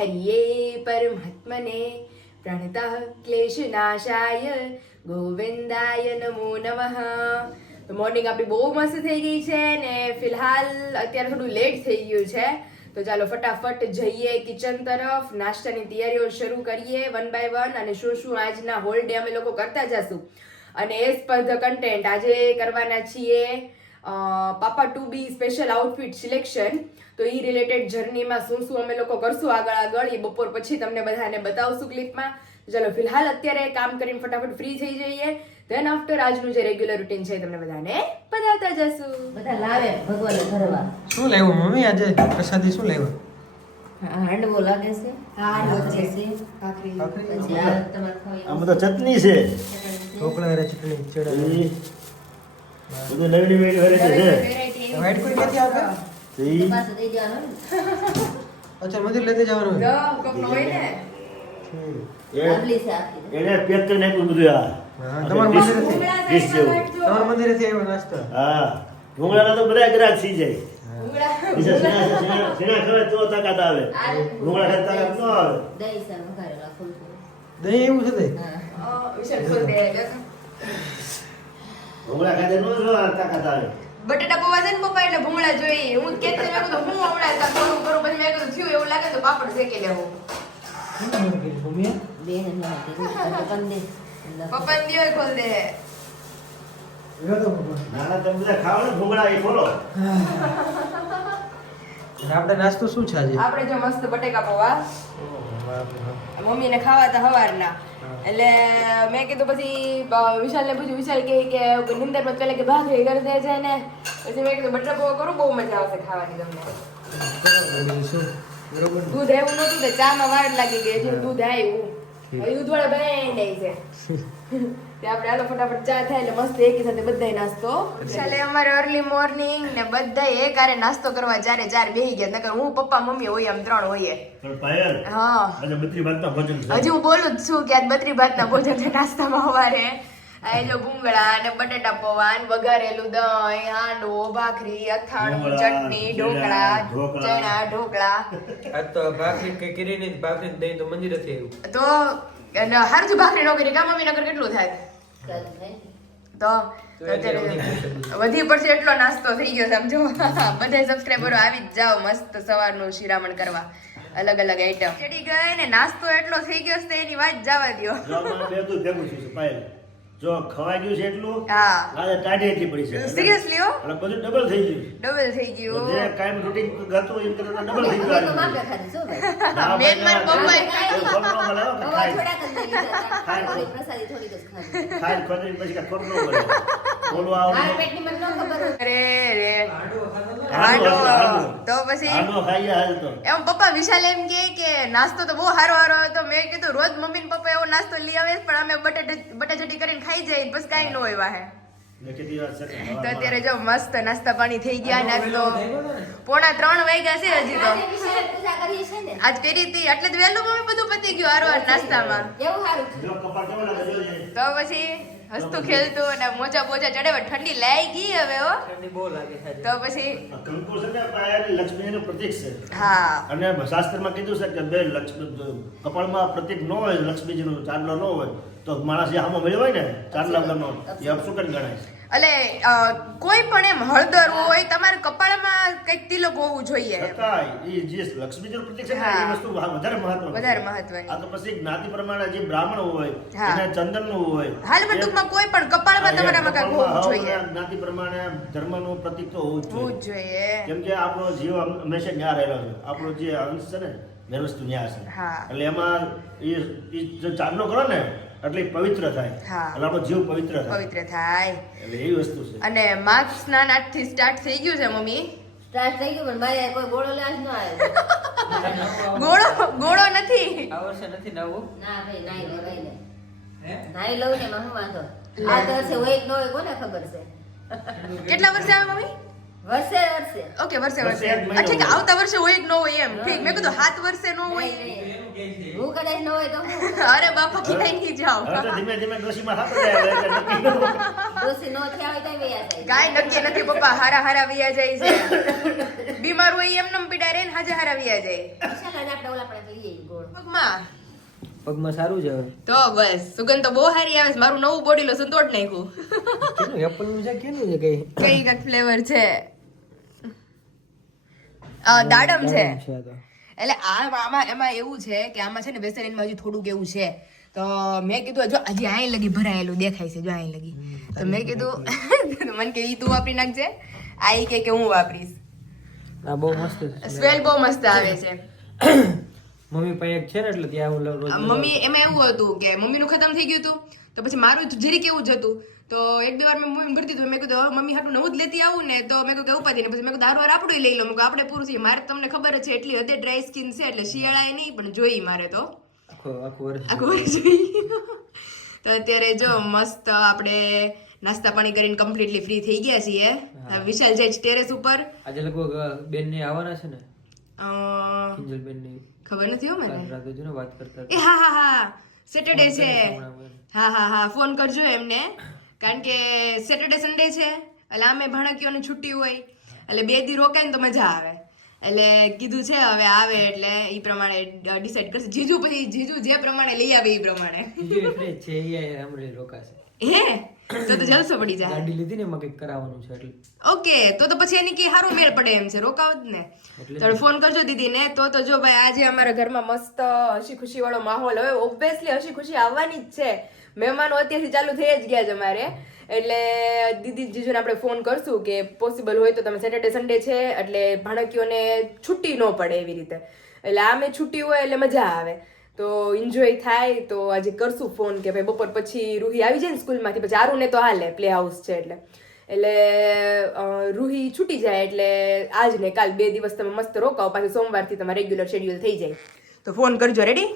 હરિયે પરમાત્મને પ્રણતઃ ક્લેશનાશાય ગોવિંદાય નમો નમઃ તો મોર્નિંગ આપણી બહુ મસ્ત થઈ ગઈ છે ને ફિલહાલ અત્યારે થોડું લેટ થઈ ગયું છે. તો ચાલો ફટાફટ જઈએ કિચન તરફ, નાસ્તાની તૈયારીઓ શરૂ કરીએ વન બાય વન અને શું શું આજના હોલ ડે અમે લોકો કરતા જશું. અને એ પર કન્ટેન્ટ આજે કરવાના છીએ. Papa to be special outfit selection તો એ રિલેટેડ જર્નીમાં શું શું અમે લોકો કરશું આગળ આગળ એ બપોર પછી તમને બધાને બતાવશું ક્લિપમાં ચલો ફિલહાલ અત્યારે કામ કરીને ફટાફટ ફ્રી થઈ જઈએ. ધેન આફ્ટર આજનું જે રેગ્યુલર રૂટીન છે તમને બધાને બતાવતા જશું. બધા લાવે ભગવાન ભરવા. શું લાવ્યું મમ્મી? આજે પ્રસાદી શું લેવું? હાંડવો લાગે છે. હા, હાંડવો છે. છે. કાકરી આ તો ચટણી છે. ઢોકળા રે ચટણી એ ચડાવી બધું નવી નવી વેરાયટી છે. વાઈટ કોઈ ક્યાંથી આવતા? તો ઈ પાછું દઈ જવાનું અચ્છા મંદિર લેતે જવાનું જો, કપ નો હોય ને. એને પેક કરી નાખ્યું બધું આ. હા, તમારા ડીશ જેવું. આવ્યો નાસ્તો? ભૂંગળાના તો બધા ગ્રાહક સી જાય. દહીં એવું છે તે હા. અ, વિશાલ ખોલ દે. ભૂંગળા ખાતે નો જો તાકાત આવે બટેટા પૌવા છે ને પપ્પા એટલે ભૂંગળા જોઈએ હું કેતે મેં કીધું હું હમણાં તા કરું કરું પછી મેં કીધું થયું એવું લાગે તો પાપડ શેકી લેવો હતી. તો. પપ્પા ને દિયો ખોલ દે તો. નાના તમે બધા ખાઓ ને ભૂંગળા એ ખોલો આપણે નાસ્તો શું છે આજે આપણે જો મસ્ત બટેકા પૌવા. મમ્મીને ખાવા હતા હવારના એટલે મેં કીધું પછી વિશાલને પૂછ્યું વિશાલ કહે કે નિંદર મત પેલા કે ભાખરી કરી દે છે ને? પછી મેં કીધું બટર પૌવા કરું બહુ મજા આવશે ખાવાની તમને? દૂધ આવ્યું નતું તે ચામાં વાર લાગી ગઈ છે દૂધ આવ્યું. હવે દૂધ વાળા બનાવી છે. તે આપણે આલો ફટાફટ ચા થાય એટલે મસ્ત એકી સાથે બધાય નાસ્તો. ચાલે અમારે અર્લી મોર્નિંગ ને બધાય એકારે નાસ્તો કરવા જ્યારે જ્યારે બેહી ગયા નકર હું પપ્પા મમ્મી હોય આમ ત્રણ હોઈએ. હા. ભોજન હજી હું બોલું જ છું કે આજ બત્રી ભાતના ભોજન છે નાસ્તામાં સવારે આ જો ભૂંગળા ને બટેટા પવાન વઘારેલું દહીં હાંડવો ભાખરી અથાણું ચટણી ઢોકળા. ચણા ઢોકળા. આ તો ભાખરી કે કરી નહીં ભાખરી દહીં તો મંદિરેથી આવ્યું તો અને હારું ભાખરી નો કરી. કા મમ્મી નકર કેટલું થાય? તો વધી પડશે એટલો નાસ્તો થઈ ગયો સમજો બધા સબસ્ક્રાઈબરો આવી જ જાઓ મસ્ત સવારનું શિરામણ કરવા. અલગ અલગ આઈટમ ચડી ગઈ ને નાસ્તો એટલો થઈ ગયો છે એની વાત જવા દ્યો. જો ખવાઈ ગયું છે એટલું હા આજે ટાઢી એટલી પડી છે સિરિયસલી હો અને બધું ડબલ થઈ ગયું ડબલ થઈ ગયું જે કાયમ રૂટીન ગાતો એમ કરતા ડબલ થઈ તો ગયું ખાધી ભાઈ. મેન માર ભાઈ, પપ્પાએ કોઈ ખોટ ન મળે હો કે હવે ખાય. થોડાક જ લઈ લીધા. થોડી જ ખાધી. ખાઈ ખોદરી પછી કા ખોટ ન મળે. બોલવા મારા પેટની મને ન ખબર અરે રે હાંડવો ખાધો તો? હાંડવો. તો પછી. એમ પપ્પા વિશાલ એમ કહે કે નાસ્તો તો બહુ સારો સારો હતો મેં કીધું રોજ મમ્મી ને પપ્પા એવો નાસ્તો લઈ આવે પણ અમે બટેટા બટાચટી કરીને ખાઈ જઈએ ને પછી કાંઈ ન હોય સાચી. તો અત્યારે જો મસ્ત નાસ્તા પાણી થઈ ગયા ને આજ તો હાંડવો થયો હતો ને? પોણા ત્રણ વાગ્યા છે હજી તો આજે વિશે પૂજા કરીએ છીએ ને. આજ કરી હતી એટલે જ વહેલું મમ્મી બધું પતી ગયું હારો હાર નાસ્તામાં. તો પછી હસતું ખેલતું અને મોજા બોજા ચડે ઠંડી લાગી ગઈ હવે હો. ઠંડી બહુ લાગે છે તો પછી આ કંકુ છે ને પાયાની લક્ષ્મીનું પ્રતીક છે. હા. અને શાસ્ત્રમાં કીધું છે કે બે લક્ષ્મી કપાળમાં પ્રતીક ન હોય લક્ષ્મીજીનો ચાંદલો ન હોય તો માણસ જે આમાં મળ્યો હોય ને ચાંદલા વગરનો એ અપશુકન ગણાય. એટલે કોઈ પણ એમ હળદર હોય તમારે કપાળમાં કંઈક તિલક હોવું જોઈએ એ જે લક્ષ્મીજીનું પ્રતીક છે ને એ વસ્તુ વધારે મહત્વ વધારે મહત્વની. આ તો પછી જ્ઞાતિ પ્રમાણે જે બ્રાહ્મણ હોય ચંદનનું હોય હાલમાં ટૂંકમાં કોઈ પણ કપાળમાં તમારામાં કાંઈક હોવું જોઈએ. જ્ઞાતિ પ્રમાણે ધર્મનું પ્રતીક તો હોવું જ જોઈએ. કેમ કે આપણો જીવ હમ- હંમેશા ન્યા રહેલો છે? આપણો જે અંશ છે ને મેન વસ્તુ ન્યા હા. એટલે એમાં એ એ જો ચાંદલો કરો ને એટલે પવિત્ર થાય હા. એટલે આપણો જીવ પવિત્ર થાય પવિત્ર થાય એટલે એવી વસ્તુ છે અને માર્ગ સ્નાન આજથી સ્ટાર્ટ થઈ ગયું છે મમ્મી સ્ટાર્ટ થઈ ગયું પણ મારે કોઈ ગોળો લેવા જ ન આવ્યો. ગોળો ગોળો નથી આ વર્ષે નથી નવું ના ભાઈ નાઈ લેવાય ને. હે? નાઈ લઉં ને મમ્મી વાંધો? આ તો વર્ષે હોય કે ન હોય કોને ખબર છે કેટલા વર્ષે આવે મમ્મી વર્ષે વર્ષે. ઓકે વર્ષે વર્ષે ઠીક આવતા વર્ષે હોય કે ન હોય એમ. ઠીક મેં કીધું હાથ વર્ષે ન હોય. હું કદાચ ન હોય તો અરે બાપા ક્યાંય નહીં જાવ ધીમે ધીમે ડોશીમાં હાથ નક્કી ન હોય. ડોસી નો થયા હોય તો વયા જાય. ગાય નક્કી નથી પપ્પા હારા હારા વિયા જાય છે. બીમાર હોય એમ નમ પીડા રે ને હાજે હારા વિયા જાય. વિશાલ આપણે ઓલા આપણે જઈએ ગોળ. પગમાં. પગમાં સારું છે તો બસ. સુગંધ તો બહુ સારી આવે છે. મારું નવું બોડી લોશન તોડ નાખ્યું. કેનું? એપલનું છે કેનું છે કઈ? કઈ કઈ ફ્લેવર છે? દાડમ છે. એટલે આ આમાં એમાં એવું છે કે આમાં છે ને વેસરીનમાં હજી થોડુંક એવું છે. તો મેં કીધું જો હજી અહીં લગી ભરાયેલું દેખાય છે જો અહીં લગી. તો મેં કીધું મને કે ઈ તું વાપરી નાખજે. આ કે કે હું વાપરીશ. આ બહુ મસ્ત સ્મેલ બહુ મસ્ત આવે છે. મમ્મી પાસે એક છે ને એટલે ત્યાં હું રોજ મમ્મી એમાં એવું હતું કે મમ્મીનું ખતમ થઈ ગયું હતું તો પછી મારું જરીક એવું જ હતું. તો એક બે વાર મેં મમ્મી ભરતી હતું મેં કીધું મમ્મી હાટું નવું જ લેતી આવું ને તો મેં કહ્યું કે ઉપાધી ને પછી મેં કીધું દારૂ વાર આપણું લઈ લો. મેં આપણે પૂરું છે મારે તમને ખબર છે એટલી હદે ડ્રાય સ્કિન છે એટલે શિયાળાએ નહીં પણ જોઈ મારે તો. આખું વર્ષ તો અત્યારે જો મસ્ત આપણે નાસ્તા પાણી કરીને કમ્પ્લીટલી ફ્રી થઈ ગયા છીએ. વિશાલ જાય ટેરેસ ઉપર. આજે લગભગ બેન ને આવવાના છે ને? અ, કિંજલની ખબર નથી હો મને? કાલ રાતે જો ને વાત કરતા એ હા હા હા. સેટરડે છે. હા હા હા. ફોન કરજો એમને. કારણ કે સેટરડે સન્ડે છે. એટલે અમે ભણકીઓને છુટ્ટી હોય. એટલે બે દી રોકાય ને તો મજા આવે. એટલે કીધું છે હવે આવે એટલે એ પ્રમાણે ડિસાઈડ કરશે. જીજુ પછી જીજુ જે પ્રમાણે લઈ આવે એ પ્રમાણે. છે. એ રોકાશે. હે? તો તો જલસો પડી જાય ગાડી લીધી ને એમાં કંઈક કરાવવાનું છે એટલે. ઓકે તો તો પછી એની કે સારો મેળ પડે એમ છે. રોકાવ જ ને. તો ફોન કરજો દીદી ને તો તો જો ભાઈ આજે અમારા ઘરમાં મસ્ત હસી ખુશી વાળો માહોલ. હવે ઓબ્વિયસલી હસી ખુશી આવવાની જ છે. મહેમાનો અત્યારથી ચાલુ થઈ જ ગયા છે અમારે. એટલે દીદી જીજુને આપણે ફોન કરશું કે પોસિબલ હોય તો તમે સેટરડે સન્ડે છે એટલે ભાણકીઓને છુટ્ટી ન પડે એવી રીતે. એટલે આમે છુટ્ટી હોય એટલે મજા આવે. તો એન્જોય થાય તો આજે કરશું ફોન કે ભાઈ બપોર પછી રૂહી આવી જાય ને સ્કૂલમાંથી, પછી આરુને તો હાલે પ્લે હાઉસ છે એટલે. એટલે રૂહી છૂટી જાય એટલે આજ ને કાલ બે દિવસ તમે મસ્ત રોકાઓ, પાછું સોમવારથી તમારે રેગ્યુલર શેડ્યુલ થઈ જાય. તો ફોન કરજો રેડી.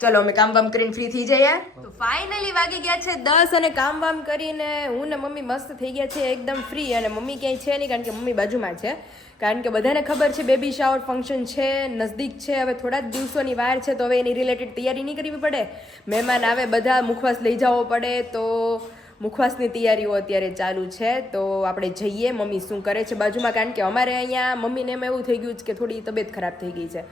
ચલો, અમે કામ વામ કરીને ફ્રી થઈ જઈએ. તો ફાઇનલી વાગી ગયા છે દસ અને કામ વામ કરીને હું ને મમ્મી મસ્ત થઈ ગયા છે એકદમ ફ્રી અને મમ્મી ક્યાંય છે નહીં, કારણ કે મમ્મી બાજુમાં છે. કારણ કે બધાને ખબર છે બેબી શાવર ફંક્શન છે, નજદીક છે. હવે થોડા જ દિવસોની વાર છે, તો હવે એની રિલેટેડ તૈયારી નહીં કરવી પડે. મહેમાન આવે, બધા મુખવાસ લઈ જવો પડે. તો મુખવાસની તૈયારીઓ અત્યારે ચાલુ છે. તો આપણે જઈએ. મમ્મી શું કરે છે બાજુમાં? કારણ કે અમારે અહીંયા મમ્મીને એમ એવું થઈ ગયું છે કે થોડી તબિયત ખરાબ થઈ ગઈ છે.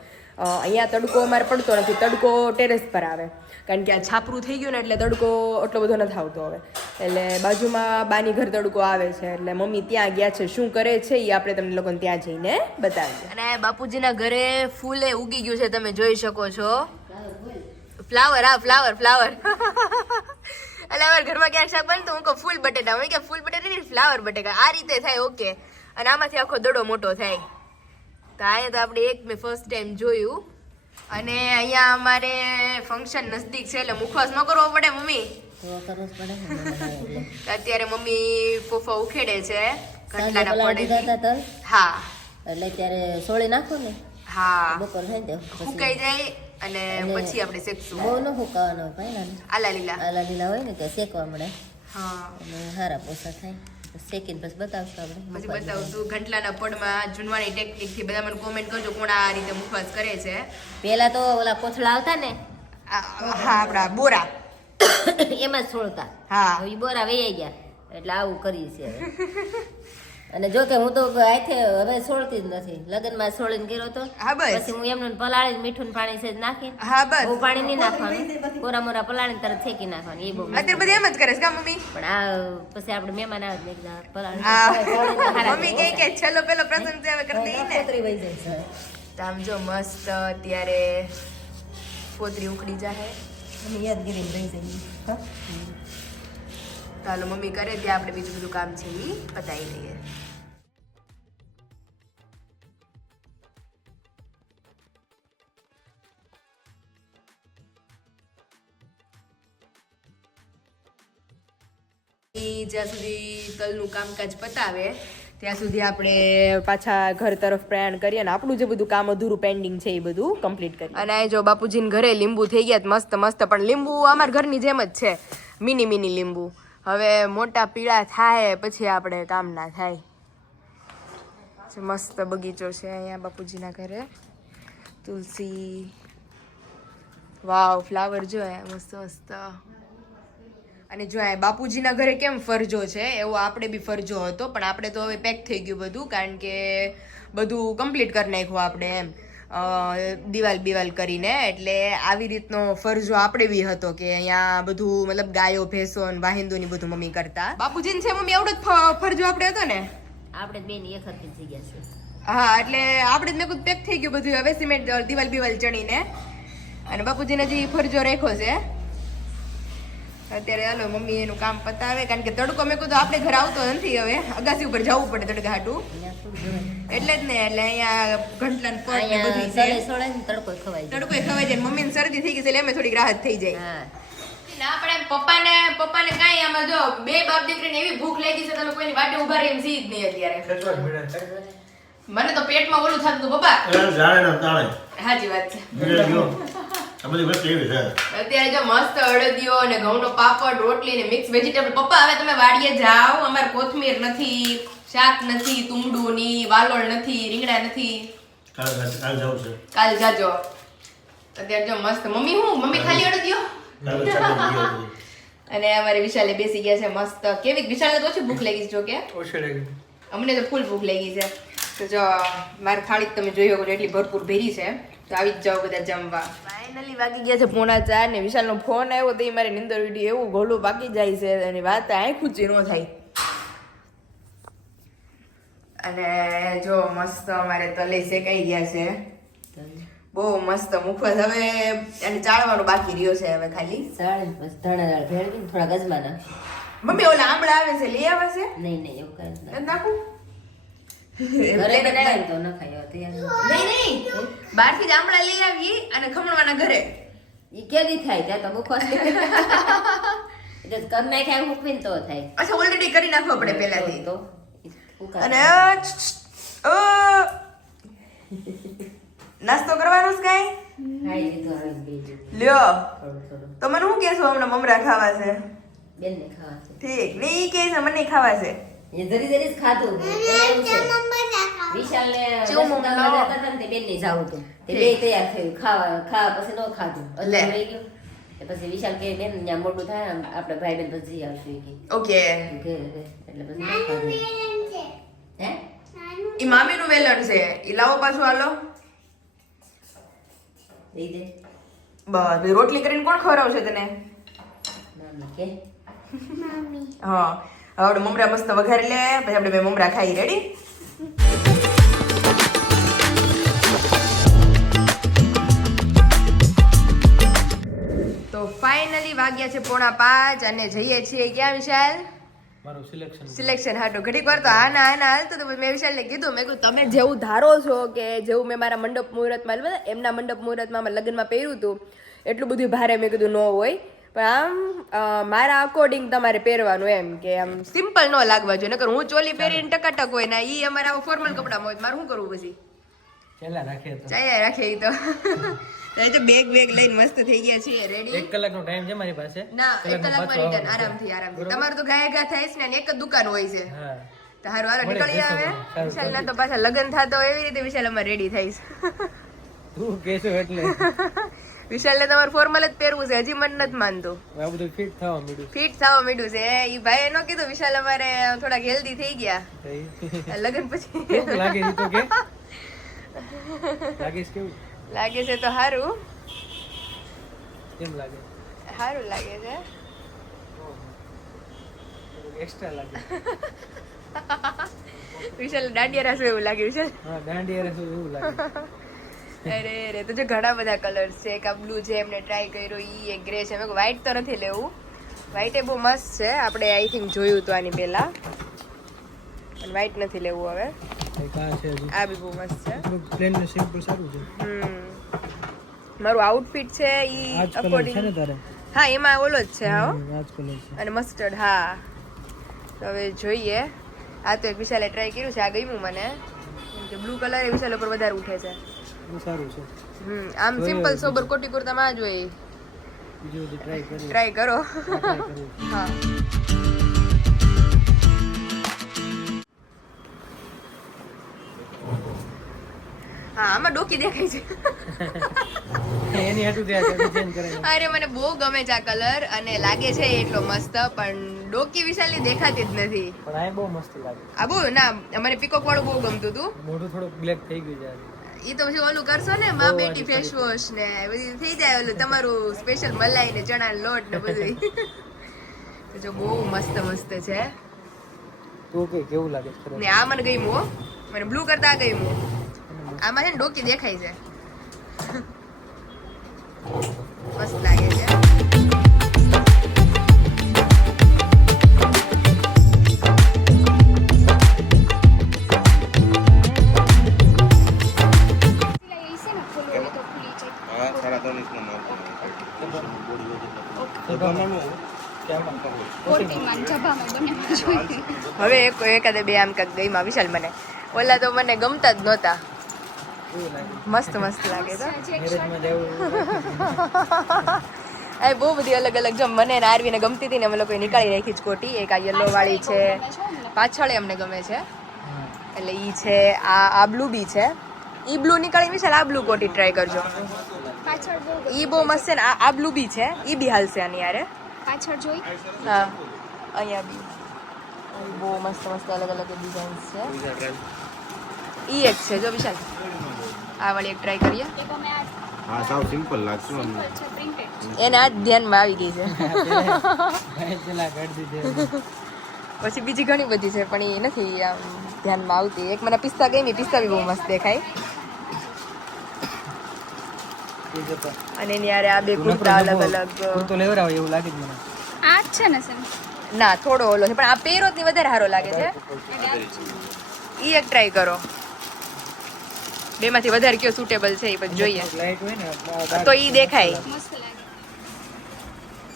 અહીંયા તડકો અમારે પડતો નથી, તડકો ટેરેસ પર આવે. કારણ કે આ છાપરું થઈ ગયું ને એટલે તડકો એટલો બધો નથી આવતો હવે. એટલે બાજુમાં બાની ઘર તડકો આવે છે, એટલે મમ્મી ત્યાં ગયા છે, શું કરે છે એ આપણે તમને લોકોને ત્યાં જઈને બતાવીએ. અને બાપુજીના ઘરે ફૂલે ઉગી ગયું છે, તમે જોઈ શકો છો. ફ્લાવર હા ફ્લાવર ફ્લાવર એટલે અમારા ઘરમાં ક્યાંક શાક બને તો હું કહું, ફૂલ બટેટા. હું કે ફૂલ બટેટા નહીં ફ્લાવર બટેકા આ રીતે થાય ઓકે અને આમાંથી આખો દડો મોટો થાય. તો અહીંયા તો આપણે એક મેં ફર્સ્ટ ટાઈમ જોયું. અને અહીંયા અમારે ફંક્શન નજદીક છે એટલે મુખવાસ ન કરવો પડે મમ્મી. તો. તો અત્યારે મમ્મી પોફા ઉખેડે છે પડે હા. એટલે ત્યારે સોળી નાખો ને હા. બપોર થઈ દે સુકાઈ જાય અને પછી આપણે શેકશું. બહુ ન સુકાવાનો હોય પહેલા આલા લીલા. આલા લીલા હોય ને ત્યાં શેકવા મળે. હા. અને હારા પોસા થાય. તો શેકીને બસ બતાવશું આપણે? પછી બતાવશું ઘંટલાના પડમાં જૂનવાની ટેકનિકથી બધા મને કોમેન્ટ કરજો કોણ આ રીતે મુખવાસ કરે છે. પહેલા તો ઓલા કોથળા આવતા ને? આ- હા આપણા બોરા. એમાં જ છોડતા. હા. એ બોરા વેયાઈ ગયા. એટલે આવું કરીએ છીએ અને જો કે હું તો આથી હવે છોડતી જ નથી. લગ્નમાં છોડીને ગયો તો હા બસ. પછી હું એમને પલાળી મીઠું પાણી છે નાખી હા બસ. હું પાણી નહીં નાખવાનું. કોરા મોરા પલાળી તરત છેકી નાખવાનું એ બહુ અત્યારે બધી એમ જ કરે છે કા મમ્મી? પણ આ પછી આપણે મહેમાન આવે ને એકદમ પલાળી હા. મમ્મી કહે કે છેલ્લો પેલો પ્રસંગ છે હવે કરી દઈએ ને. કોતરી વઈ જાય છે. તો આમ જો મસ્ત અત્યારે પોતરી ઉકળી જાય અને યાદગીરી રહી જાય તો હાલો મમ્મી કરે ત્યાં આપણે બીજું બધું કામ છે એ પતાવી લઈએ જ્યાં સુધી તલનું કામકાજ પતાવે, ત્યાં સુધી આપણે પાછા ઘર તરફ પ્રયાણ કરીએ અને આપણું જે બધું કામ અધૂરું પેન્ડિંગ છે એ બધું કમ્પ્લીટ કરીએ. અને આ જો બાપુજીને ઘરે લીંબુ થઈ ગયા મસ્ત મસ્ત, પણ લીંબુ અમારા ઘરની જેમ જ છે. મિની મિની લીંબુ. હવે મોટા પીળા થાય, પછી આપણે કામ ના થાય મસ્ત બગીચો છે અહીંયા બાપુજીના ઘરે. તુલસી. વાવ, ફ્લાવર જોયા મસ્ત મસ્ત. અને જો આ બાપુજીના ઘરે કેમ ફરજો છે એવો આપણે બી ફરજો હતો પણ આપણે તો હવે પેક થઈ ગયું બધું કારણ કે બધું કમ્પ્લીટ કરી નાખ્યું આપણે એમ. દિવાલ બિવાલ કરીને એટલે આવી રીતનો ફરજો આપણે બી હતો કે અહીંયા બધું મતલબ ગાયો ભેંસો ને વાહિંદુ ની બધું મમ્મી કરતા. બાપુજી છે મમ્મી એવડો જ ફરજો આપણે હતો ને? આપણે બેન એક હરખી થઈ ગયા છે હા એટલે આપણે જ મેં કુદ પેક થઈ ગયું બધું હવે સિમેન્ટ દિવાલ બિવાલ ચણીને. અને બાપુજીને જે ફરજો રાખ્યો છે. અત્યારે હાલો મમ્મી એનું કામ પતાવે કારણ કે તડકો મેં કીધું આપણે ઘરે આવતો નથી હવે. અગાસી ઉપર જવું પડે તડકા હાટું? એટલે જ ને એટલે અહીંયા ઘંટલા ને ને બધું ને તડકો ખવાય જાય. તડકો ખવાય જાય મમ્મી ને શરદી થઈ ગઈ છે એટલે એમે થોડીક રાહત થઈ જાય. આપણે ના પણ એમ પપ્પાને પપ્પાને કાંઈ આમાં જો બે બાપ દીકરીને એવી ભૂખ લાગી છે તમે કોઈની વાટે ઊભા રહી એમ જ નહીં અત્યારે. મને તો પેટમાં ઓલું થતું પપ્પા. એ જાણે ના તાણે. સાચી વાત છે. અત્યારે જો મસ્ત અડદિયો અને ઘઉંનો પાપડ રોટલી ને મિક્સ વેજીટેબલ પપ્પા હવે તમે વાડીએ જાઓ. અમારે કોથમીર નથી શાક નથી તુંબડું ની વાલોળ નથી રીંગણા નથી. કાલે કાલે જવું છે. કાલ જાજો. અત્યારે જો મસ્ત. મમ્મી હું? મમ્મી ખાલી અડદિયો. અને અમારે વિશાલે બેસી ગયા છે મસ્ત. કેવી? વિશાલે તો ઓછી ભૂખ લાગી છે જો કે. ઓછે લાગી. અમને તો ફૂલ ભૂખ લાગી છે. તો જો મારી થાળી જ તમે જોઈ શકો એટલી ભરપૂર ભેરી છે. તો આવી જ જાઓ બધા જમવા. ફાઇનલી વાગી ગયા છે પોણા ચાર ને વિશાલનો ફોન આવ્યો તો એ મારી નિંદર ઉડી એવું ગોલું બાકી જાય છે અને વાત આંખ ઊંચી નો થાય. અને જો મસ્ત અમારે તલે શેકાઈ ગયા છે. બહુ મસ્ત મુખવાસ. હવે એને ચાળવાનું બાકી રહ્યો છે હવે ખાલી. ધાણા દાળ ભેળવીને થોડા ગજમા નાખ મમ્મી ઓલા આંબળા આવે છે લઈ આવે છે? નહીં નહીં એવું કઈ નાખું? ઘરે બનાવે ને તો ન ખાય તૈયાર નહીં નહીં. બહારથી જ આમળા લઈ આવી અને ખમણવાના ઘરે. ઈ કેદી થાય ત્યાં તો મુખવાસ એટલે કર નાખ્યા મૂકવીને તો થાય. અચ્છા ઓલરેડી કરી નાખવો પડે પહેલાથી. તો અને નાસ્તો કરવાનો છે કાઈ? લ્યો. તો મને શું કહેશો હમણાં મમરા ખાવા છે? બેનને ખાવા છે. ઠીક ને ઈ કહે છે મને ખાવા છે. એ જરી ધરી જ ખાધું એમાં એવું છે વિશાલને ચેવું દસ મમલો? દાડા હતા ને તે બેનને જાવું હતું. તે બે તૈયાર થયું. ખાવા ખાવા પછી ન ખાધું. એટલે. રહી ગયું. પછી વિશાલ કે બેન ત્યાં મોટું થાય આપણે ભાઈ બેન પછી જઈ આવશું કે ઓકે. એટલે પછી ન હે? ઈ મામીનું વેલણ છે. ઈ લાવો પાછું હાલો. દઈ દે. બસ. રોટલી કરીને કોણ ખવડાવશે તને? મામી કે હા. હવે આપણે મમરા મસ્ત વઘારી લે. પછી આપણે બે મમરા ખાઈ રેડી તો ફાઇનલી વાગ્યા છે પોણા પાંચ અને જઈએ છીએ ક્યાં વિશાલ? મારું સિલેક્શન સિલેક્શન હાટું ઘડીક વાર તો આના આના હાલતું તો મેં વિશાલને કીધું મેં કીધું તમે જેવું ધારો છો કે જેવું મેં મારા મંડપ મુહૂર્તમાં એમના મંડપ મુહૂર્તમાં લગ્નમાં પહેર્યું હતું એટલું બધું ભારે મેં કીધું ન હોય. પણ આમ મારા અકોર્ડિંગ તમારે પહેરવાનું એમ કે આમ સિમ્પલ ન લાગવા જોઈએ. નકર હું ચોલી પહેરીને ટકાટક હોય ને ઈ અમારા ફોર્મલ કપડામાં હોય તો મારે શું કરવું પછી? છેલ્લા રાખીએ તો. ચાયા રાખે ઈ તો. તો તો બેગ બેગ લઈને મસ્ત થઈ ગયા છીએ. રેડી એક કલાકનો ટાઈમ છે મારી પાસે. ના એક કલાકમાં રિટર્ન આરામથી આરામથી. તમારું તો ગાય ગા થાય છે ને એક જ દુકાન હોય છે. હા. તો હારું હારું નીકળી આવે વિશાલના વિશાલ ના તો પાછા લગ્ન થતા હોય એવી રીતે વિશાલ અમારે રેડી થાય છે. તું કહેશો એટલે. વિશાલ ને તમારે ફોર્મલ જ પહેરવું છે હજી મન નથી માનતો. આ બધું ફિટ થવા મીડું ફિટ થવા મીડું છે. એ ભાઈ નો કીધું વિશાલ અમારે થોડાક હેલ્ધી થઈ ગયા. લગન પછી. લાગે છે તો કે? કેવું? લાગે છે તો સારું કેમ લાગે? સારું લાગે છે. એક્સ્ટ્રા લાગે. વિશાલ દાંડિયા રાસ એવું લાગે વિશાલ. હા દાંડિયા રસ એવું લાગે. અરે રે તો જો ઘણા બધા કલર્સ છે. એક આ બ્લુ છે એમને ટ્રાય કર્યો ઈ એક ગ્રે છે. મેં વ્હાઈટ તો નથી લેવું. વ્હાઈટ એ બહુ મસ્ત છે. આપણે આઈ થિંક જોયું હતું આની પહેલા. પણ વ્હાઈટ નથી લેવું હવે. આ બી બહુ મસ્ત છે. પ્લેન ને સિમ્પલ સારું છે. હમ. મારું આઉટફિટ છે ઈ અકોર્ડિંગ હા એમાં ઓલો જ છે હા. અને મસ્ટર્ડ હા. તો હવે જોઈએ. આ તો એક વિશાલે ટ્રાય કર્યું છે આ ગમ્યું મને. કે બ્લુ કલર એ વિશાલ ઉપર વધારે ઉઠે છે. સારું છે. હમ આમ સિમ્પલ સોબર કોટી કુર્તામાં જ હોય ટ્રાય કરો. હા હા. આમાં ડોકી દેખાય છે. એની હાટું ડિઝાઇન કરેલું અરે મને બહુ ગમે છે આ કલર અને લાગે છે એટલો મસ્ત પણ ડોકી વિશાલની દેખાતી જ નથી. પણ આ બહુ મસ્ત લાગે આ બહુ ના મને પીકોક વાળું બહુ ગમતું હતું. મોઢું થોડું બ્લેક થઈ ગયું છે. ઈ તો પછી ઓલું કરશો ને મા બેટી ફેસ વોશ ને બધી થઈ જાય ઓલું તમારું સ્પેશિયલ મલાઈ ને ચણા લોટ ને બધું જો બહુ મસ્ત મસ્ત છે. તું કે કેવું લાગે છે ને આ મને ગઈ હો. મને બ્લુ કરતા આ મો આમાં છે ને ડોકી દેખાય છે. મસ્ત લાગે છે. હવે એક એકાદે બે આમ કાંઈક ગઈમાં વિશાલ મને. ઓલા તો મને ગમતા જ નહોતા. મસ્ત મસ્ત લાગે એ બહુ બધી અલગ અલગ જો મને ને આરવીને ગમતી હતી ને અમે લોકોએ નીકાળી રાખી જ કોટી. એક આ યલો વાળી છે. પાછળ અમને ગમે છે. એટલે ઈ છે. આ આ બ્લુ બી છે. ઈ બ્લુ નીકાળી વિશાલ આ બ્લુ કોટી ટ્રાય કરજો. પાછળ બહુ ઈ બહુ મસ્ત છે ને આ આબલુ બ્લુ બી છે ઈ બી હાલશે આની યારે પાછળ જોઈ. હા અહીંયા બી. બહુ મસ્ત મસ્ત અલગ અલગ ડિઝાઇન્સ છે. ઈ એક છે જો વિશાલ. આ વાળી એક ટ્રાય કરીએ. હા સાવ સિમ્પલ છે પ્રિન્ટેડ એને આ ધ્યાનમાં આવી ગઈ છે. પછી બીજી ઘણી બધી છે પણ એ નથી આમ ધ્યાનમાં આવતી. એક મને પિસ્તા ગઈ પિસ્તા બી બહુ મસ્ત દેખાય. અને એની યારે આ બે કુર્તા અલગ અલગ કુર્તો લેવડાવો એવું લાગે જ મને. આ જ છે ને સર? ના થોડો ઓલો છે પણ આ પહેરો જ ની વધારે સારો લાગે છે. ઈ એક ટ્રાય કરો. બેમાંથી વધારે કયો સુટેબલ છે એ બધું જોઈએ. લાઈટ હોય ને આ તો ઈ દેખાય. મસ્ત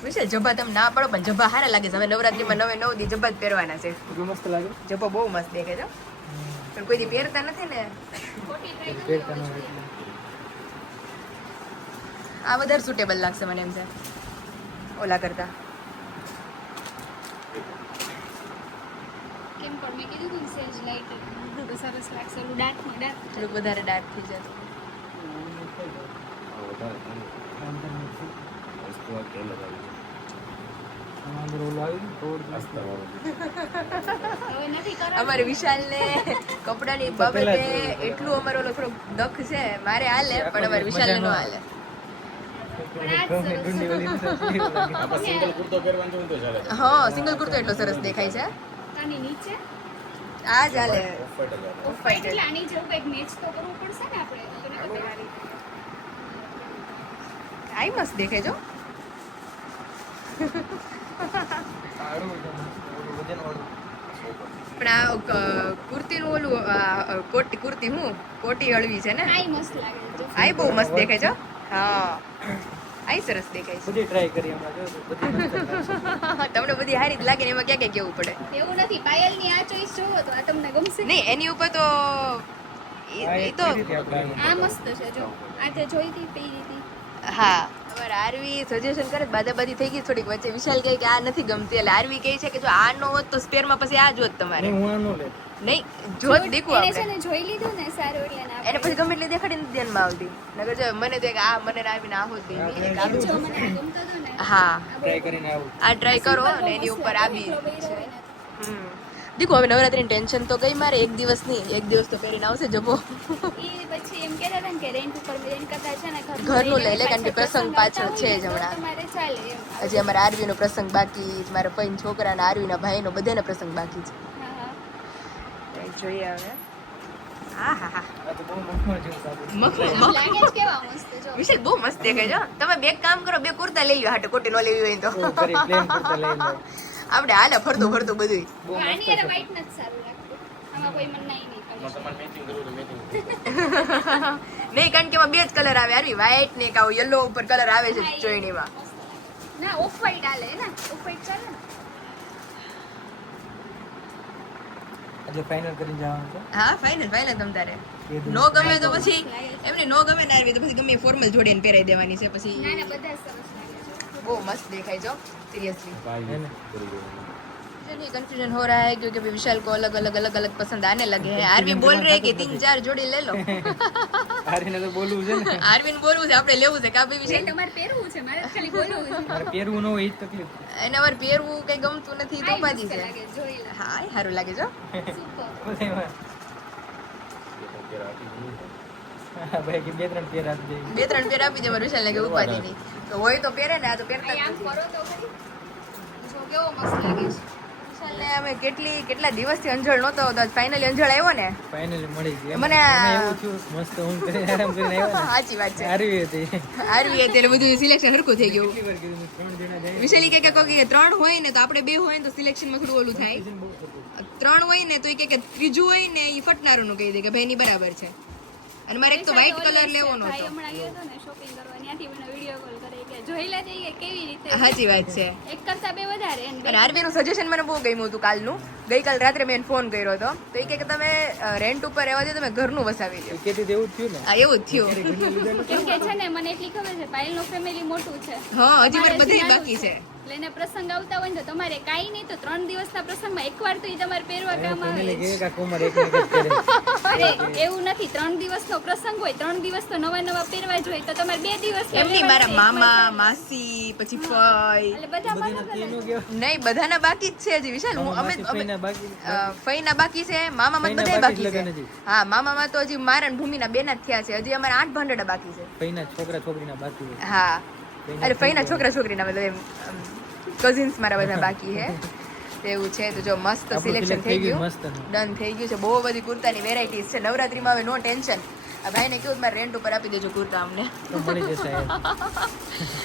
વિશે જભા તમે ના પડો પણ જબ્બા સારા લાગે છે. હવે નવરાત્રીમાં નવે નવ દી જબ્બા જ પહેરવાના છે. મસ્ત લાગે. જબ્બા બહુ મસ્ત દેખે છે પણ કોઈ દી પહેરતા નથી ને ખોટી ટ્રાય પહેરતા ન હોય એટલે. આ વધારે સુટેબલ લાગશે મને એમ છે. ઓલા કરતા. કેમ પણ મેં કીધું ને સેજ લાઈટ તો સરસ લાગશે. ઓલું ડાર્ક ને ડાર્ક વધારે ડાર્ક થઈ ને કરો અમારે વિશાલ ને કપડાની બાબતે એટલું અમારો ઓલો થોડો દખ છે. મારે હાલે પણ અમારે વિશાલ નો હાલે. હા સિંગલ કુર્તો એટલો સરસ દેખાય છે. આની નીચે? આ ચાલે હાલે. Off-white જ આવે. ઓફ વ્હાઈટ એટલે આની જેવું કંઈક મેચ તો કરવું પડશે ને આપણે? તો નકર પહેરાવી. આઈ મસ્ત દેખે જો. પણ આ કુર્તીનું ઓલું કોટી કુર્તી હું? કોટી હળવી છે ને? આઈ મસ્ત લાગે. આઈ બહુ મસ્ત દેખે છે હો. આઈ સરસ દેખાય બધી ટ્રાય કરી જો બધી. છે. તમને બધી હારી જ લાગે ને એમાં ક્યાં ક્યાં કેવું પડે? એવું નથી પાયલની આ ચોઈસ જોવો તો આ તમને ગમશે. નહીં એની ઉપર તો એ તો. આ મસ્ત છે જો. આ તે જોઈ હતી તે હતી હા. અમારે આરવી સજેશન કરે બાદાબાદી થઈ ગઈ થોડીક વચ્ચે. વિશાલ કહે કે આ નથી ગમતી એટલે આરવી કહે છે કે જો આ નો હોત તો સ્પેરમાં પછી આ હોત તમારે. હું આ નો લે. નહીં જોત દીકું એને છે ને જોઈ લીધું ને સારું ના એને પછી ગમે એટલી દેખાડી નથી ધ્યાનમાં આવતી. નગર જો મને તો એક આ મને આવીને આ હોત ગમી એક આ જો મને ગમતો હતો ને. હા. ટ્રાય કરીને આવું. આ ટ્રાય કરો અને એની ઉપર આ હમ. દીકુ હવે નવરાત્રીની ટેન્શન તો ગઈ મારે. એક દિવસ નહીં એક દિવસ તો પહેરીને આવશે જબો એ પછી એમ કહેતા હતા ને કે રેન્ટ ઉપર રેન્ટ કરતા છે ને ઘરનું લઈ લે, કારણ કે પ્રસંગ પાછળ છે જ હમણાં. હજી ચાલે આરવી હજી અમારા આરવીનો પ્રસંગ બાકી છે મારા પૈન છોકરાના આરવીના ભાઈનો બધાનો પ્રસંગ બાકી છે. જોઈએ હવે. કેવા વિશાલ બહુ મસ્ત દેખાય છે તમે બે કામ કરો બે કુર્તા લઈ લ્યો હાટે કોટી નો લેવી હોય તો. લો. આપણે હાલે ફરતું ફરતું બધું નહીં કારણ કે એમાં બે જ કલર આવે. આરવી વ્હાઈટ ને એક આવો યલો ઉપર કલર આવે છે ચોયણીમાં ના ઓફ વ્હાઈટ હાલે ને? ઓફ વ્હાઈટ ચાલે ને? આજે ફાઇનલ કરીને જવાનું છે? હા ફાઇનલ ફાઇનલ તમ તારે નો ગમે તો પછી એમને નો ગમે ને આવી તો પછી ગમે ફોર્મલ જોડીને પહેરાઈ દેવાની છે પછી ના ના બધા સરસ લાગે છે. બહુ મસ્ત દેખાય જો સિરિયસલી ભાઈ એને. કરી દેવાનું. नहीं कंफ्यूजन हो रहा है क्योंकि अभी विशाल को अलग अलग अलग अलग पसंद आने लगे हैं आरवी बोल रहे हैं कि तीन चार जोड़ी ले लो હારીને તો બોલવું છે ને આરવીન બોલવું છે આપણે લેવું છે કાપી વિશાલ તમારે પહેરવું છે મારે ખાલી બોલવું છે મારે પહેરવું ન હોય એ જ તકલીફ એને અમારે પહેરવું કઈ ગમતું નથી તો પાજી છે લાગે જોઈ લે હા એ સારું લાગે છો સુપર બધાયમાં. હા, ભાઈ કે બે ત્રણ પેર આપી દે બે ત્રણ પેર આપી દે મારે વિશાલ કે ઉપાધિ નહીં તો હોય તો પહેરે ને આ તો પહેરતા જ આમ નથી. કરો તો ખરી જો કેવો મસ્ત લાગે છે અમે કેટલી કેટલા દિવસથી અંજળ નહોતો તો ફાઇનલી અંજળ આવ્યો ને. ફાઇનલી મળી ગઈ મને એવું થયું મસ્ત હું કરીને આરામ કરીને આવ્યો સાચી વાત છે. હારવી હતી. આરવી એટલે બધું સિલેક્શન હરખું થઈ ગયું. કેટલી વાર કીધું ત્રણ જણા જાય. વિશાલી કે કે ત્રણ હોય ને તો આપણે બે હોય ને તો સિલેક્શનમાં થોડું ઓલું થાય. ત્રણ હોય ને તો એ કે કે ત્રીજું હોય ને એ ફટનારું કહી દે કે ભાઈ ની બરાબર છે. અને મારે એક તો વ્હાઈટ કલર લેવાનો હતો. હમણાં ગયો હતો ને શોપિંગ કરવા ત્યાંથી મને વિડિયો કોલ કરે કે જોઈ લે જઈએ કેવી રીતે. સાચી વાત છે. એક કરતા બે વધારે અને બે. નું સજેશન મને બહુ ગમ્યું હતું કાલનું. ગઈકાલ રાત્રે મેં ફોન કર્યો હતો. તો એ કે તમે રેન્ટ ઉપર રહેવા દો તમે ઘરનું વસાવી દો કે એવું થયું ને. આ એવું જ થયું. કેમ કે છે ને મને એટલી ખબર છે પાયલનું ફેમિલી મોટું છે. હા હજી મારે બધી બાકી છે. એને પ્રસંગ આવતા હોય ને તો તમારે કાંઈ નહીં તો ત્રણ દિવસના પ્રસંગમાં એકવાર તો એ તમારે પહેરવા કામ આવે. અરે એવું નથી ત્રણ દિવસનો પ્રસંગ હોય ત્રણ દિવસ તો નવા નવા પહેરવા જ હોય તો તમારે બે દિવસ એમની મારા મામા માસી પછી ફઈ. નહીં બધાના બાકી જ છે હજી વિશાલ હું અમે ફઈના બાકી છે. મામામાં ફઈના બધા બાકી છે. હા મામા મામામાં તો હજી મારા ને ભૂમિના બેના જ થયા છે હજી અમારા આઠ ભાંડડા બાકી છે. ફઈના છોકરા છોકરીના બાકી હા. અરે ફઈના છોકરા છોકરીના મતલબ કઝિન્સ મારા બધા બાકી હે. એવું છે તો જો મસ્ત સિલેક્શન થઈ ગયું, ડન થઈ ગયું છે. બહુ બધી કુર્તાની વેરાયટીઝ છે. નવરાત્રીમાં હવે નો ટેન્શન આ ભાઈને કેવું મારે રેન્ટ ઉપર આપી દેજો કુર્તા અમને. મળી જશે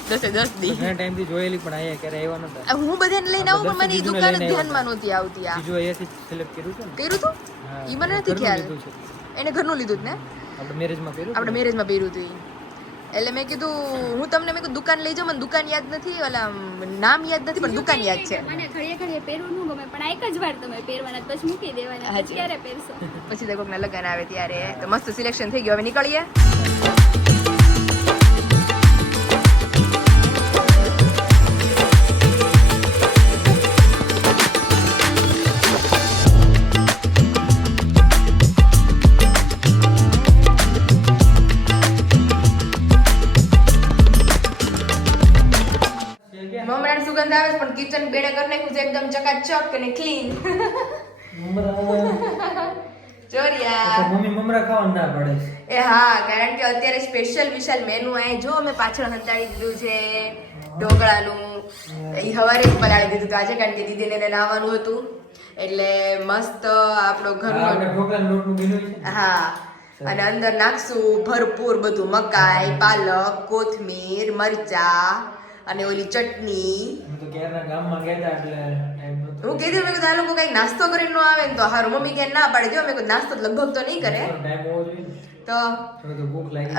દસે દસ દી. ઘણા ટાઈમથી જોયેલી પણ આયા ક્યારે આવ્યા નતા. હું બધાને લઈને આવું પણ મને દુકાન ધ્યાનમાં નહોતી આવતી આ. બીજું અહીંયાથી સિલેક્ટ કર્યું છે કર્યું તું? હા, ઈ મને નથી ખ્યાલ. એને ઘરનું લીધું જ ને? આપણે મેરેજમાં પહેર્યું આપણે મેરેજમાં પહેર્યું હતું ઈ. એટલે મેં કીધું હું તમને મેં કીધું દુકાન લઈ જાઉં મને દુકાન યાદ નથી ઓલા નામ યાદ નથી પણ દુકાન યાદ છે. મને ઘડીએ ઘડીએ પહેરવું ન ગમે પણ એક જ વાર તમે પહેરવાના પછી મૂકી દેવાના પછી ક્યારે પહેરશો. પછી તો કોકના લગ્ન આવે ત્યારે. તો મસ્ત સિલેક્શન થઈ ગયું. હવે નીકળીએ. કિચન બેડે કરી નાખ્યું છે એકદમ ચકાચક અને ક્લીન ચોરિયા મમ્મી મમરા ખાવાનું ના પાડે એ હા કારણ કે અત્યારે સ્પેશિયલ વિશાલ મેનુ આય. જો અમે પાછળ હંતાડી દીધું છે ઢોકળાનું. એ હવારે જ પલાળી દીધું આજે કારણ કે દીદીને એને નાવાનું હતું. એટલે મસ્ત આપણો ઘરનો હા. અને અંદર નાખશું ભરપૂર બધું મકાઈ પાલક કોથમીર મરચા. અને ઓલી ચટણી. હું તો ક્યારના ગામમાં ગયા હતા એટલે હું કીધું મેં આ લોકો કઈ નાસ્તો કરીને ન આવે ને તો હારું મમ્મી કે ના પાડે. જો મેં કીધું નાસ્તો લગભગ તો નહીં કરે. તો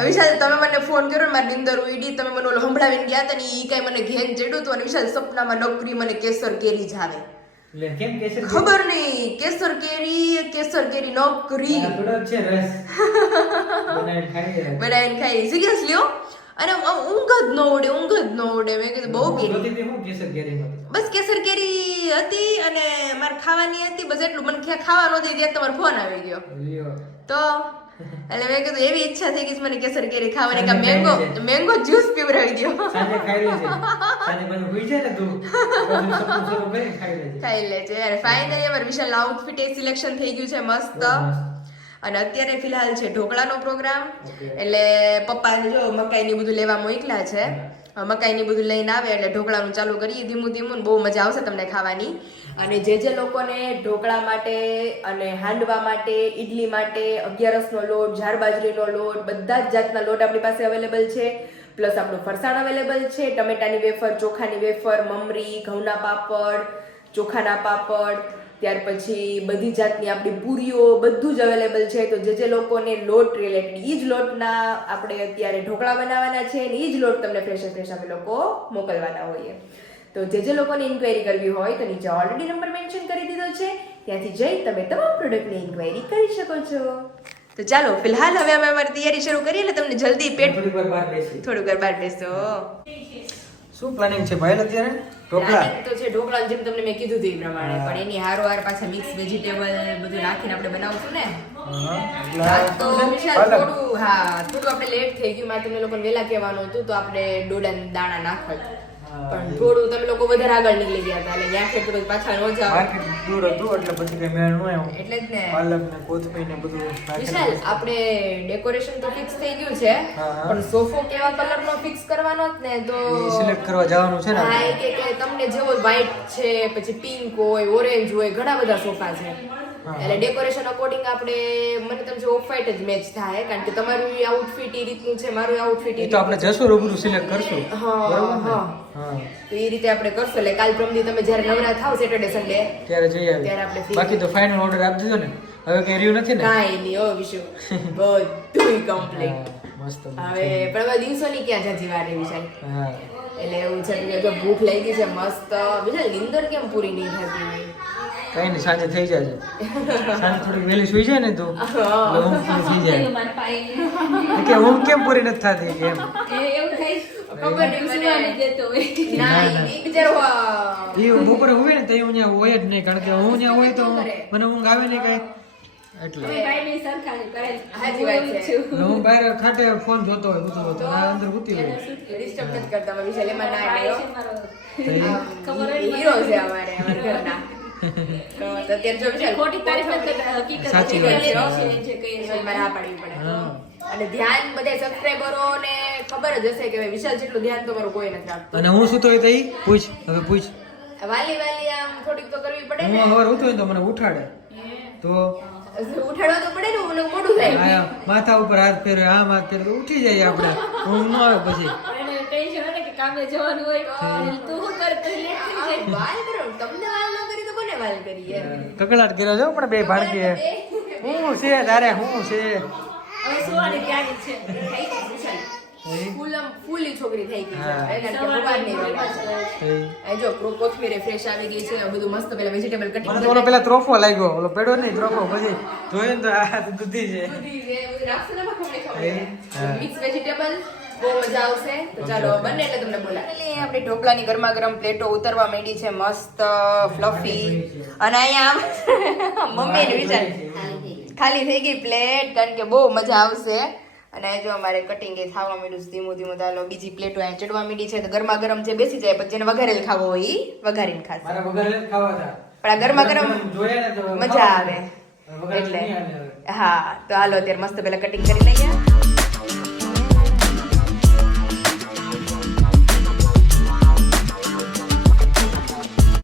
વિશાલ તમે મને ફોન કર્યો મારી નિંદર ઉડી તમે મને ઓલો સંભળાવીને ગયા હતા ને એ કઈ મને ઘેન ચડ્યું હતું અને વિશાલ સપનામાં નોકરી મને કેસર કેરી જ આવે? ખબર નહીં કેસર કેરી કેસર કેરી નોકરી. બનાવીને ખાઈ સિરિયસલી હો? અને ઊંઘ જ ન ઉડે ઊંઘ જ ન ઉડે. મેં કીધું બહુ કેરી. બસ કેસર કેરી હતી અને મારે ખાવાની હતી બસ એટલું. મને ક્યાં ખાવા નહોતી ત્યાં તમારો ફોન આવી ગયો. તો એટલે મેં કીધું એવી ઈચ્છા થઈ ગઈ મને કેસર કેરી ખાવાની કે મેંગો મેંગો જ્યુસ પીવડાવી દો સાંજે ખાઈ લેજે. સાંજે પાછું હુઈ જાય ને તું. પાછું સપનું શરૂ કરીને ખાઈ લેજે. ખાઈ લેજે. અને ફાઇનલી અમારે વિશાલ આઉટફિટ એ સિલેક્શન થઈ ગયું છે મસ્ત. અને અત્યારે ફિલહાલ છે ઢોકળાનો પ્રોગ્રામ. એટલે પપ્પાને જો મકાઈની બધું લેવા મોકલ્યા છે. મકાઈની બધું લઈને આવે એટલે ઢોકળાનું ચાલુ કરીએ. ધીમું ધીમું બહુ મજા આવશે તમને ખાવાની. અને જે જે લોકોને ઢોકળા માટે અને હાંડવા માટે ઈડલી માટે અગિયારસનો લોટ જાર બાજરીનો લોટ બધા જ જાતના લોટ આપણી પાસે અવેલેબલ છે. પ્લસ આપણું ફરસાણ અવેલેબલ છે. ટમેટાની વેફર ચોખાની વેફર મમરી ઘઉંના પાપડ ચોખાના પાપડ ત્યાર પછી બધી જાતની આપણી પૂરીઓ બધું જ અવેલેબલ છે. તો જે જે લોકોને લોટ રિલેટેડ એ જ લોટના આપણે અત્યારે ઢોકળા બનાવવાના છે અને એ જ લોટ તમને ફ્રેશ ફ્રેશ અમે લોકો મોકલવાના હોઈએ. તો જે જે લોકોને ઇન્ક્વાયરી કરવી હોય તો નીચે ઓલરેડી નંબર મેન્શન કરી દીધો છે. ત્યાંથી જઈ તમે તમામ પ્રોડક્ટની ઇન્ક્વાયરી કરી શકો છો. તો ચાલો ફિલહાલ હવે અમે અમારી તૈયારી શરૂ કરીએ એટલે તમને જલ્દી પેટ થોડીક વાર બહાર થોડુંક વાર બહાર બેસો. શું પ્લાનિંગ છે ભાઈ અત્યારે? ઢોકળા. તો છે ઢોકળા જેમ તમને મેં કીધું હતું એ પ્રમાણે. પણ એની હારોહાર પાછા મિક્સ વેજીટેબલ બધું નાખીને આપણે બનાવશું ને. તો. થોડું હા થોડું આપણે લેટ થઈ ગયું મારે તમને લોકોને વહેલા કહેવાનું હતું તો આપણે ડોડા દાણા નાખત હા, પણ થોડું તમે લોકો વધારે આગળ નીકળી ગયા હતા એટલે ત્યાં ખેડ પાછા નો જાવ માર્કેટ દૂર હતું એટલે પછી કઈ મેળ નો આવ્યો. એટલે જ ને. પાલક ને કોથમીર ને બધું વિશાલ આપણે ડેકોરેશન તો ફિક્સ થઈ ગયું છે. પણ સોફો કેવા કલર નો ફિક્સ કરવાનો જ ને તો સિલેક્ટ કરવા જવાનું છે ને હા કે કે તમને જેવો વ્હાઈટ છે પછી પિંક હોય ઓરેન્જ હોય ઘણા બધા સોફા છે. એટલે ડેકોરેશન અકોર્ડિંગ આપણે મને તમે ઓફ વાઇટ જ મેચ થાય કારણ કે તમારું આઉટફિટ એ રીતનું છે મારું આઉટફિટ એ તો આપણે જશું રૂબરૂ સિલેક્ટ કરશું. હા, હા. હા. તો એ રીતે આપણે કરશું. એટલે કાલ પ્રમદી તમે જ્યારે નવરા થાવ સેટરડે સન્ડે ત્યારે જઈ ત્યારે આપણે આવી. બાકી તો ફાઇનલ ઓર્ડર આપી દીધો ને? હવે કઈ રહ્યું નથી ને? કાંઈ નહીં ઓ વિશુ. બધું કમ્પ્લીટ મસ્ત હવે પણ હવે દિવસોની ક્યાં જતી વાર એવી છે? એટલે એવું છે કે ભૂખ લાગી છે મસ્ત. બીજા નીંદર કેમ પૂરી નહીં થતી? કઈ નહીં સાંજે થઈ જાય સાંજે થોડીક વહેલી સુઈ જાય ને તો ઊંઘ પૂરી થઈ જાય. કે ઊંઘ કેમ પૂરી નથી થતી કે એમ? એ એવું થાય ખબર નહીં મને. સુવાની દેતો હોય ના ઈ બિચારો આ, એ બપોરે હોય ને તો હું ત્યાં હોય જ નહીં કારણ કે હું ત્યાં હોય તો મને ઊંઘ આવે નહીં કઈ. એટલે. હું બહાર ખાટે ફોન જોતો હોય હોય આ અંદર ઊતી હોય disturb નથી કરતા મારા વિશાલ એમાં ના નહીં હો. છે મારો. તો એ ખબર જ નથી. હીરો છે અમારે અમારા ઘરના અને ધ્યાન બધા સબસ્ક્રાઈબરો ને ખબર જ હશે કે ભાઈ વિશાલ જેટલું ધ્યાન તો કોઈ નથી રાખતું અને હું સૂતો પૂછ હવે પૂછ. વાલી વાલી આમ થોડીક તો કરવી પડે હું ને. સવાર ઉઠું તો મને ઉઠાડે. તો ઉઠાડવા તો પડે ને મને મોડું થાય. માથા ઉપર હાથ ફેરવે આમ હાથ ફેરવે ઉઠી જાય આપણે. ઊંઘ ન આવે પછી. એને ટેન્શન હતું કે કામે જવાનું હોય તું શું કરે તો લેટ થઈ જાય. વાલ કરો તમને વાલ ન કરી તો કોને વાલ કરી કકડાટ કર્યો છે પણ બે ભાડકીએ હું છે તારે હું છે? હવે સુવાની તૈયારી છે. ફૂલ ફૂલી છોકરી થઈ ગઈ જો કોથમીર ફ્રેશ આવી ગઈ છે બધું મસ્ત પેલા વેજીટેબલ કટિંગ ઓલો પેલા ત્રોફો લાગ્યો. ઓલો પેડો નહીં ત્રોફો પછી જોઈને તો આ તો દૂધી છે. હા. મિક્સ વેજીટેબલ બહુ મજા આવશે. તો ચાલો બને એટલે તમને બોલા આપણે ઢોકળાની ગરમા ગરમ પ્લેટો ઉતરવા માંડી છે મસ્ત ફ્લફી. અને અહીંયા આમ મમ્મી વિચાર. ખાલી થઈ ગઈ પ્લેટ કારણ કે બહુ મજા આવશે. અને જો અમારે કટિંગ એ થવા માંડ્યું છે ધીમું ધીમું ચાલો બીજી પ્લેટો અહીંયા ચડવા માંડી છે તો ગરમા ગરમ જે બેસી જાય પછી જેને વઘારેલ ખાવો હોય ઈ વઘારીને ખાશે. પણ આ ગરમા ગરમ મજા આવે. એટલે. હા તો હાલો અત્યારે મસ્ત પેલા કટિંગ કરી લઈએ.